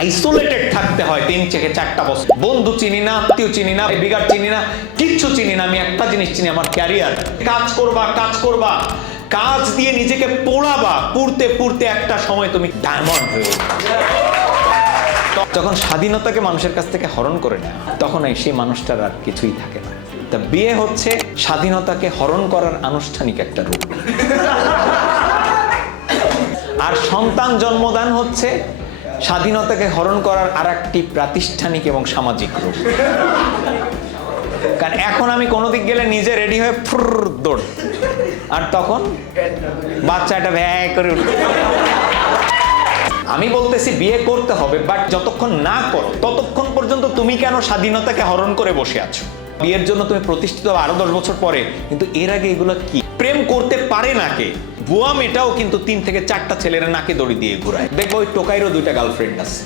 Isolated থাকতে হয় 3 থেকে 4টা বছর। বন্ধু চিনি না, আত্মীয় চিনি না, বিগার চিনি না, কিচ্ছু চিনি না। আমি একটা জিনিস চিনি, আমার ক্যারিয়ার। কাজ করবা, কাজ দিয়ে নিজেকে পোড়াবা, পুড়তে একটা সময় তুমি ডায়মন্ড হয়ে যাবে। যখন স্বাধীনতাকে মানুষের কাছ থেকে হরণ করে নেয়, তখন সেই মানুষটার আর কিছুই থাকে না। তা বিয়ে হচ্ছে স্বাধীনতাকে হরণ করার আনুষ্ঠানিক একটা রূপ, আর সন্তান জন্মদান হচ্ছে স্বাধীনতাকে হরণ করার আর একটি প্রাতিষ্ঠানিক এবং সামাজিক রূপ। কারণ এখন আমি কোনো দিক গেলে নিজে রেডি হয়ে দৌড়, আর তখন বাচ্চাটা ভ্যাঁ করে উঠবে। আমি বলতেছি বিয়ে করতে হবে, বাট যতক্ষণ না করো ততক্ষণ পর্যন্ত তুমি কেন স্বাধীনতাকে হরণ করে বসে আছো? বিয়ের জন্য তুমি প্রতিষ্ঠিত আরো 10 বছর পরে, কিন্তু এর আগে এগুলো কি? প্রেম করতে পারে না কে? বুয়া মেয়েটাও কিন্তু 3 থেকে 4টা ছেলেরা নাকে দড়ি দিয়ে ঘুরায়। দেখবো ওই টোকাইরও 2টা গার্লফ্রেন্ড আছে।